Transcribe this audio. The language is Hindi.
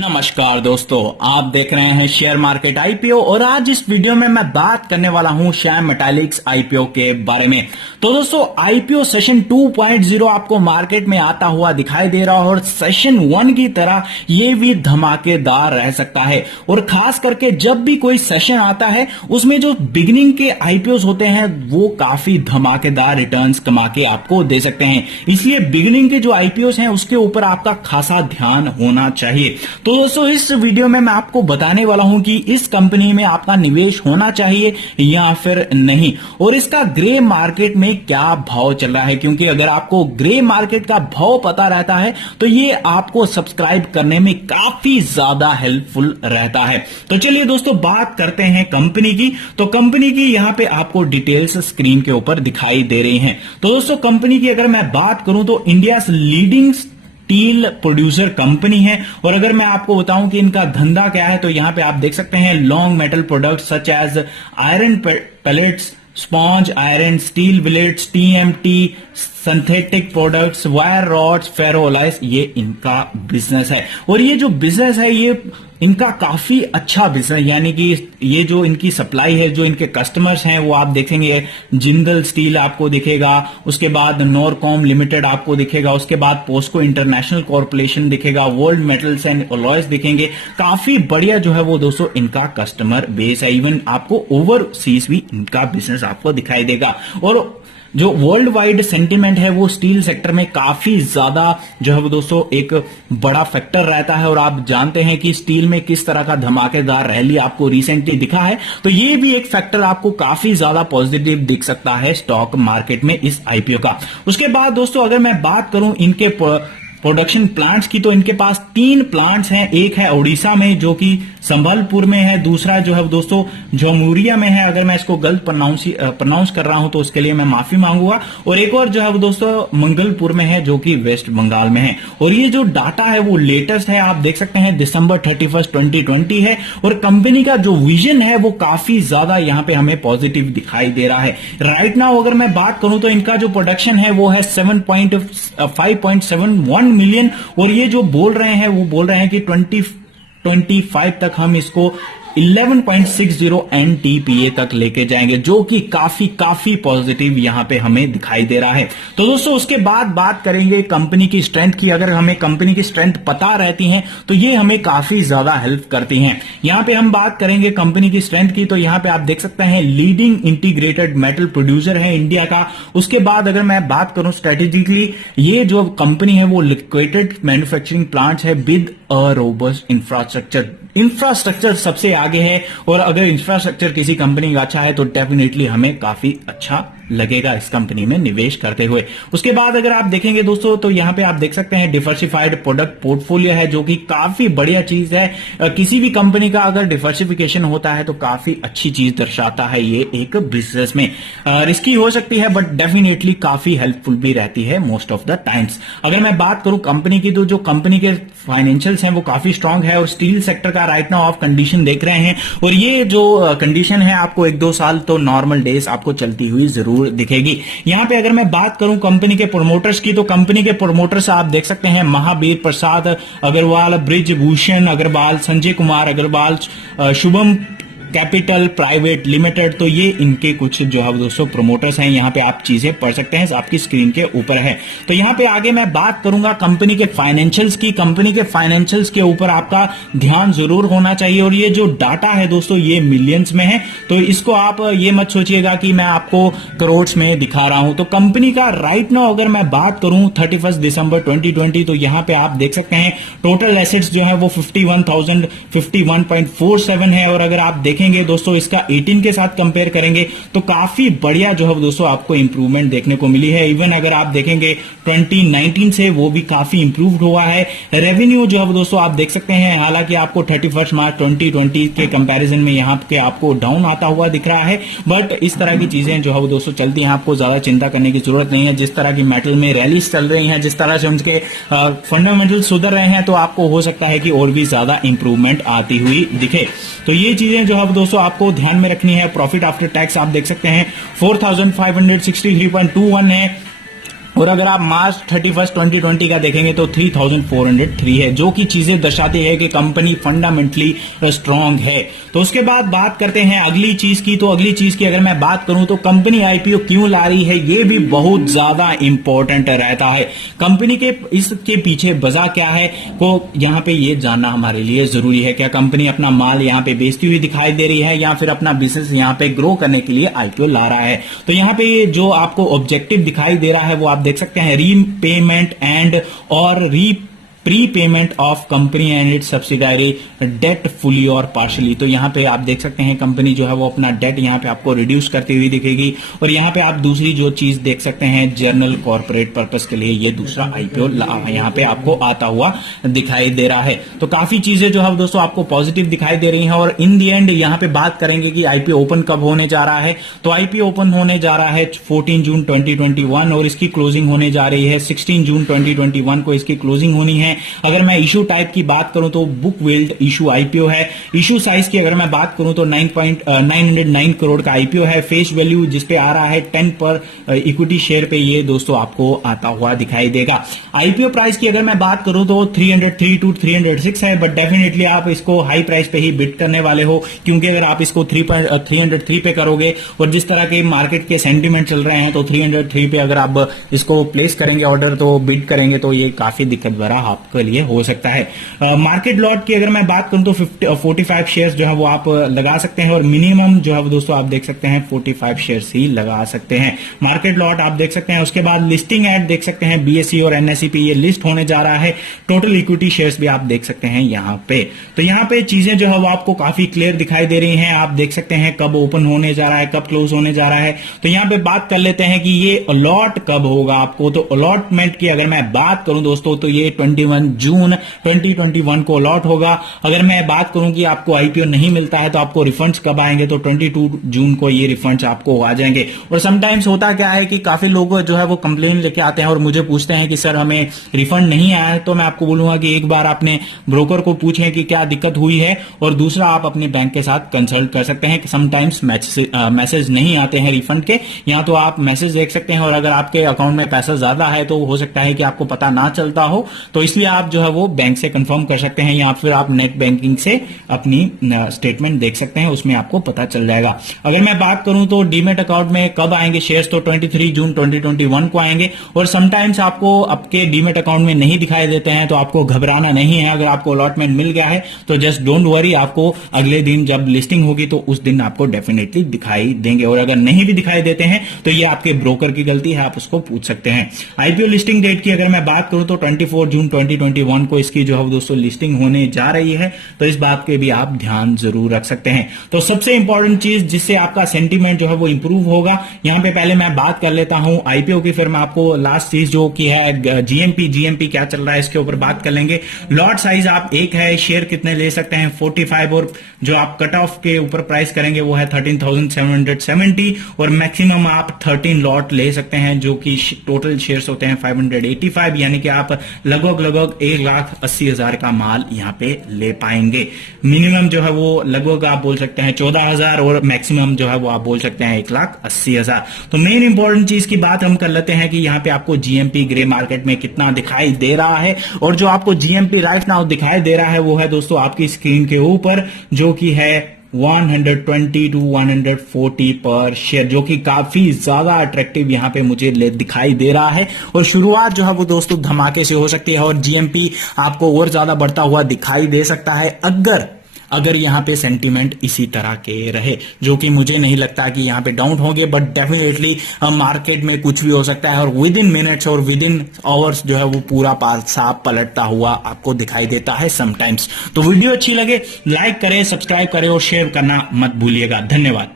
नमस्कार दोस्तों, आप देख रहे हैं शेयर मार्केट आईपीओ और आज इस वीडियो में मैं बात करने वाला हूं श्याम मेटालिक्स आईपीओ के बारे में। तो दोस्तों, आईपीओ सेशन 2.0 आपको मार्केट में आता हुआ दिखाई दे रहा है और सेशन 1 की तरह ये भी धमाकेदार रह सकता है। और खास करके जब भी कोई सेशन आता है उसमें जो बिगिनिंग के आईपीओ होते हैं वो काफी धमाकेदार रिटर्न्स कमा के आपको दे सकते हैं। इसलिए बिगिनिंग के जो आईपीओ हैं उसके ऊपर आपका खासा ध्यान होना चाहिए। तो दोस्तों, इस वीडियो में मैं आपको बताने वाला हूं कि इस कंपनी में आपका निवेश होना चाहिए या फिर नहीं, और इसका ग्रे मार्केट में क्या भाव चल रहा है। क्योंकि अगर आपको ग्रे मार्केट का भाव पता रहता है तो ये आपको सब्सक्राइब करने में काफी ज्यादा हेल्पफुल रहता है। तो चलिए दोस्तों, बात करते हैं कंपनी की। तो कंपनी की यहां पे आपको डिटेल्स स्क्रीन के ऊपर दिखाई दे रही हैं। तो दोस्तों, कंपनी की अगर मैं बात करूं तो India leading steel producer company है। और अगर मैं आपको बताऊं कि इनका धंधा क्या है तो यहां पे आप देख सकते हैं long metal products such as iron pellets, sponge iron, steel billets, TMT, synthetic products, wire rods, ferroalloys, ये इनका बिजनेस है। और ये जो बिजनेस है ये इनका काफी अच्छा बिजनेस, यानी कि ये जो इनकी सप्लाई है, जो इनके कस्टमर्स हैं वो आप देखेंगे जिंदल स्टील आपको दिखेगा, उसके बाद नॉरकॉम लिमिटेड आपको दिखेगा, उसके बाद पोस्को इंटरनेशनल कॉर्पोरेशन दिखेगा, वर्ल्ड मेटल्स एंड अलॉयज दिखेंगे। काफी बढ़िया जो है वो दोस्तों इनका कस्टमर बेस है। इवन आपको ओवरसीज भी इनका बिजनेस आपको दिखाई देगा। और जो वर्ल्ड वाइड सेंटीमेंट है वो स्टील सेक्टर में काफी ज्यादा जो है वो दोस्तों एक बड़ा फैक्टर रहता है। और आप जानते हैं कि स्टील में किस तरह का धमाकेदार रैली आपको रिसेंटली दिखा है, तो ये भी एक फैक्टर आपको काफी ज्यादा पॉजिटिव दिख सकता है स्टॉक मार्केट में इस आईपीओ का। उसके बाद दोस्तों, अगर मैं बात करूं इनके प्रोडक्शन प्लांट्स की, तो इनके पास 3 प्लांट्स हैं। एक है ओडिशा में जो कि संबलपुर में है, दूसरा जो है दोस्तों जमुरिया में है। अगर मैं इसको गलत प्रोनाउंस कर रहा हूं तो उसके लिए मैं माफी मांगूंगा। और एक और जो है दोस्तों मंगलपुर में है जो कि वेस्ट बंगाल में है। और ये जो डाटा है वो लेटेस्ट है, आप देख सकते हैं दिसंबर 31, 2020 है। और कंपनी का जो विजन है वो काफी ज्यादा यहां पे हमें पॉजिटिव दिखाई दे रहा है। राइट नाउ अगर मैं बात करूं तो इनका जो प्रोडक्शन है वो है 5.71 मिलियन। और ये जो बोल रहे हैं वो बोल रहे हैं कि 2025 तक हम इसको 11.60 NTPA तक लेके जाएंगे, जो कि काफी पॉजिटिव यहां पे हमें दिखाई दे रहा है। तो दोस्तों, उसके बाद बात करेंगे कंपनी की स्ट्रेंथ की। अगर हमें कंपनी की स्ट्रेंथ पता रहती है तो ये हमें काफी ज्यादा हेल्प करती हैं। यहां पे हम बात करेंगे कंपनी की स्ट्रेंथ की, तो यहां पे आप देख सकते हैं लीडिंग इंटीग्रेटेड मेटल प्रोड्यूसर है इंडिया का। उसके बाद अगर मैं बात करूं स्ट्रेटेजिकली, ये जो कंपनी है वो लिक्विडेड मैन्युफैक्चरिंग प्लांट्स है विद अ रोबस्ट इंफ्रास्ट्रक्चर सबसे आगे है। और अगर इंफ्रास्ट्रक्चर किसी कंपनी का अच्छा है तो डेफिनेटली हमें काफी अच्छा लगेगा इस कंपनी में निवेश करते हुए। उसके बाद अगर आप देखेंगे दोस्तों तो यहां पे आप देख सकते हैं डिवर्सिफाइड प्रोडक्ट पोर्टफोलियो है, जो कि काफी बढ़िया चीज है। किसी भी कंपनी का अगर डिवर्सिफिकेशन होता है तो काफी अच्छी चीज दर्शाता है ये एक बिजनेस में। रिस्की हो सकती है बट डेफिनेटली काफी हेल्पफुल भी रहती है मोस्ट ऑफ द टाइम्स। अगर मैं बात करूं कंपनी की, तो जो कंपनी के फाइनेंशियल्स हैं वो काफी स्ट्रांग है। और स्टील सेक्टर का राइट नाउ आप कंडीशन देख रहे हैं, और ये जो कंडीशन है आपको 1-2 साल तो नॉर्मल डेज आपको चलती हुई जरूर दिखेगी। यहां पे अगर मैं बात करूं कंपनी के प्रोमोटर्स की, तो कंपनी के प्रोमोटर्स आप देख सकते हैं Mahavir Prasad Agarwal, Brijbhushan Agarwal, Sanjay Kumar Agarwal, Shubham Capital Private Limited. तो ये इनके कुछ जो है दोस्तों प्रोमोटर्स हैं। यहां पे आप चीजें पढ़ सकते हैं, आपकी स्क्रीन के ऊपर है। तो यहां पे आगे मैं बात करूंगा कंपनी के फाइनेंशियल्स की। कंपनी के फाइनेंशियल्स के ऊपर आपका ध्यान जरूर होना चाहिए। और ये जो डाटा है दोस्तों ये मिलियंस में है, तो इसको आप ये मत सोचिएगा कि मैं आपको करोड़ में दिखा रहा हूं। तो कंपनी का राइट नाउ अगर मैं बात करूं 31 दिसंबर 2020, तो यहां पे आप देख सकते हैं टोटल एसेट्स जो है वो 51,051.47 है। और अगर आप देखेंगे दोस्तों इसका 18 के साथ कंपेयर करेंगे तो काफी बढ़िया जो है दोस्तों आपको इंप्रूवमेंट देखने को मिली है। इवन अगर आप देखेंगे 2019 से वो भी काफी इंप्रूव्ड हुआ है। रेवेन्यू जो है दोस्तों आप देख सकते हैं, हालांकि आपको 31 मार्च 2020 के कंपैरिजन में यहां पे आपको डाउन आता हुआ दिख रहा है, बट इस तरह की चीजें जो है दोस्तों चलती हैं, आपको ज्यादा चिंता करने की जरूरत नहीं है। जिस तरह की मेटल में रैलीज चल रही हैं, जिस तरह से उनके फंडामेंटल सुधर रहे हैं, तो आपको हो सकता है कि और भी ज्यादा इंप्रूवमेंट आती हुई दिखे। तो ये चीजें जो है दोस्तों आपको ध्यान में रखनी है। प्रॉफिट आफ्टर टैक्स आप देख सकते हैं 4563.21 है। और अगर आप मार्च 31 2020 का देखेंगे तो 3403 है, जो कि चीजें दर्शाती है कि कंपनी फंडामेंटली स्ट्रांग है। तो उसके बाद बात करते हैं अगली चीज की। तो अगली चीज की अगर मैं बात करूं तो कंपनी आईपीओ क्यों ला रही है, ये भी बहुत ज्यादा इंपॉर्टेंट रहता है। कंपनी के इसके पीछे वजह क्या है को यहाँ पे ये जानना हमारे लिए जरूरी है। क्या कंपनी अपना माल यहाँ पे बेचती हुई दिखाई दे रही है या फिर अपना बिजनेस यहाँ पे ग्रो करने के लिए आईपीओ ला रहा है। तो यहाँ पे जो आपको ऑब्जेक्टिव दिखाई दे रहा है वो आप देख सकते हैं, रीपेमेंट एंड और prepayment of company and its subsidiary debt fully और पार्शली। तो यहां पे आप देख सकते हैं कंपनी जो है वो अपना डेट यहां पे आपको रिड्यूस करती हुई दिखेगी। और यहां पे आप दूसरी जो चीज देख सकते हैं, जर्नल कॉर्पोरेट पर्पस के लिए ये दूसरा आईपीओ यहां पे आपको आता हुआ दिखाई दे रहा है। तो काफी चीजें जो है दोस्तों आपको पॉजिटिव दिखाई दे रही हैं। और इन दी एंड यहां पे बात करेंगे कि आईपीओ ओपन कब होने जा रहा है। तो आईपीओ ओपन होने जा रहा है 14 जून 2021 और इसकी क्लोजिंग होने जा रही है 16 जून 2021 को इसकी क्लोजिंग होनी है। अगर मैं इशू टाइप की बात करूं तो बुक बिल्ड इशू आईपीओ है। इशू साइज की अगर मैं बात करूं तो 9.909 करोड़ का आईपीओ है। फेस वैल्यू जिसपे आ रहा है 10 पर इक्विटी शेयर पे ये दोस्तों आपको आता हुआ दिखाई देगा। आईपीओ प्राइस की अगर मैं बात करूं तो 303 to 306 है, बट डेफिनेटली आप इसको हाई प्राइस पे ही बिड करने वाले हो, क्योंकि अगर आप इसको 303 पे करोगे और जिस तरह के मार्केट के सेंटीमेंट चल रहे हैं तो 303 पे अगर आप इसको प्लेस करेंगे ऑर्डर तो बिड करेंगे तो ये काफी दिक्कत भरा आपके लिए हो सकता है। मार्केट लॉट की अगर मैं बात करूं तो 45 शेयर्स जो है वो आप लगा सकते हैं और मिनिमम जो है वो दोस्तों आप देख सकते हैं 45 शेयर्स ही लगा सकते हैं। मार्केट लॉट आप देख सकते हैं। उसके बाद लिस्टिंग एड देख सकते हैं, बीएसई और एनएसई पे ये लिस्ट होने जा रहा है। टोटल इक्विटी शेयर्स भी आप देख सकते हैं यहां पे। तो यहां पे चीजें जो है वो आपको काफी क्लियर दिखाई दे रही हैं। आप देख सकते हैं कब ओपन होने जा रहा है, कब क्लोज होने जा रहा है। तो यहां पे बात कर लेते हैं कि ये अलॉट कब होगा आपको। तो अलॉटमेंट की अगर मैं बात करूं दोस्तों तो ये 21 जून 2021 को अलॉट होगा। अगर मैं बात करूं कि आपको आईपीओ नहीं मिलता है तो आपको रिफंड्स कब आएंगे, तो 22 जून को ये रिफंड्स आपको आ जाएंगे। और समटाइम्स होता क्या है कि काफी लोग जो है वो कंप्लेन लेके आते हैं और मुझे पूछते हैं कि सर हमें रिफंड नहीं आया है। तो मैं आपको बोलूंगा कि एक बार अपने ब्रोकर को पूछें कि क्या दिक्कत हुई है, और दूसरा आप अपने बैंक के साथ कंसल्ट कर सकते हैं कि समटाइम्स मैसेज नहीं आते हैं रिफंड के। या तो आप मैसेज देख सकते हैं और अगर आपके अकाउंट में पैसा ज्यादा है तो हो सकता है कि आपको पता ना चलता हो, तो इसलिए आप जो है वो बैंक से कंफर्म कर सकते हैं या फिर आप नेट बैंकिंग से अपनी स्टेटमेंट देख सकते हैं, उसमें आपको पता चल जाएगा। अगर मैं बात करूं तो डीमेट अकाउंट में कब आएंगे शेयर्स, तो 23 जून 2021 को आएंगे। और समटाइम्स आपको आपके डीमेट अकाउंट में नहीं दिखाई देते हैं तो आपको घबराना नहीं है। अगर आपको अलॉटमेंट मिल गया है तो जस्ट डोंट वरी, आपको अगले दिन जब लिस्टिंग होगी तो उस दिन आपको डेफिनेटली दिखाई देंगे। और अगर नहीं भी दिखाई देते हैं तो ये आपके ब्रोकर की गलती है, आप उसको पूछ सकते हैं। आईपीओ लिस्टिंग डेट की अगर मैं बात करूं तो 24 जून 2021 को इसकी जो है दोस्तों लिस्टिंग होने जा रही है। तो इस बात के भी आप ध्यान जरूर रख सकते हैं। तो सबसे इंपॉर्टेंट चीज जिससे आपका सेंटीमेंट जो है वो इंप्रूव होगा, यहां पे पहले मैं बात कर लेता हूं आईपीओ की, फिर मैं आपको लास्ट चीज जो की है जीएमपी क्या चल रहा है इसके ऊपर बात कर लेंगे। लॉट साइज आप एक है, शेयर कितने ले सकते हैं 45, और जो आप कट ऑफ के ऊपर प्राइस करेंगे वो है 13,770, और मैक्सिमम आप 13 लॉट ले सकते हैं, जो कि टोटल शेयर्स होते हैं 585, यानी कि आप लगभग 1,80,000 का माल यहां पे ले पाएंगे। मिनिमम जो है वो लगभग आप बोल सकते हैं 14,000 और मैक्सिमम जो है वो आप बोल सकते हैं 1,80,000। तो मेन इंपॉर्टेंट चीज की बात हम कर लेते हैं कि यहाँ पे आपको जीएमपी ग्रे मार्केट में कितना दिखाई दे रहा है, और जो आपको जीएमपी राइट नाउ दिखाई दे रहा है वो है दोस्तों आपकी स्क्रीन के ऊपर, जो कि है 120 to 140 पर शेयर, जो कि काफी ज्यादा अट्रैक्टिव यहां पे मुझे दिखाई दे रहा है। और शुरुआत जो है वो दोस्तों धमाके से हो सकती है और जीएमपी आपको और ज्यादा बढ़ता हुआ दिखाई दे सकता है अगर यहां पे सेंटीमेंट इसी तरह के रहे, जो कि मुझे नहीं लगता कि यहां पे डाउन होंगे, बट डेफिनेटली मार्केट में कुछ भी हो सकता है और विद इन मिनट्स और विद इन आवर्स जो है वो पूरा साफ पलटता हुआ आपको दिखाई देता है समटाइम्स। तो वीडियो अच्छी लगे लाइक करें, सब्सक्राइब करें और शेयर करना मत भूलिएगा। धन्यवाद।